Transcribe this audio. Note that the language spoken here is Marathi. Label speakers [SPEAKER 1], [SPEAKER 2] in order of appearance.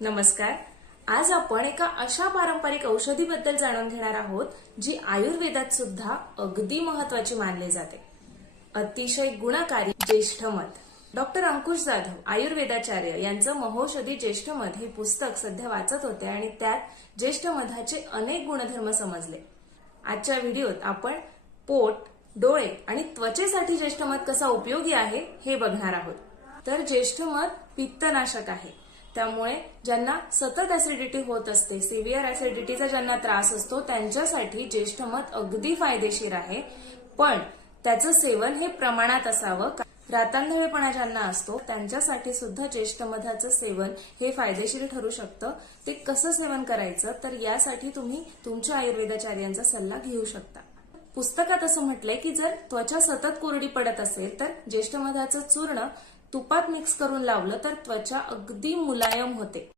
[SPEAKER 1] नमस्कार. आज आपण एका अशा पारंपरिक औषधीबद्दल जाणून घेणार आहोत जी आयुर्वेदात सुद्धा अगदी महत्वाची मानली जाते. अतिशय गुणकारी ज्येष्ठ मध. डॉक्टर अंकुश जाधव आयुर्वेदाचार्य यांचं महौषधी ज्येष्ठ मध हे पुस्तक सध्या वाचत होते आणि त्यात ज्येष्ठ मधाचे अनेक गुणधर्म समजले. आजच्या व्हिडिओत आपण पोट डोळे आणि त्वचेसाठी ज्येष्ठ मध कसा उपयोगी आहे हे बघणार आहोत. तर ज्येष्ठ मध पित्तनाशक आहे. त्यामुळे ज्यांना सतत ऍसिडिटी होत असते सिव्हिअर ऍसिडिटीचा ज्यांना त्रास असतो त्यांच्यासाठी ज्येष्ठ मध अगदी फायदेशीर आहे. पण त्याचं सेवन हे प्रमाणात असावं. रातांधळेपणा ज्यांना असतो त्यांच्यासाठी सुद्धा ज्येष्ठ मधाचं सेवन हे फायदेशीर ठरू शकतं. ते कसं सेवन करायचं? तर यासाठी तुम्ही तुमच्या आयुर्वेदाचार्यांचा सल्ला घेऊ शकता. पुस्तकात असं म्हटलंय की जर त्वचा सतत कोरडी पडत असेल तर ज्येष्ठ मधाचं चूर्ण तुपात मिक्स करून लावलं तर त्वचा अगदी मुलायम होते.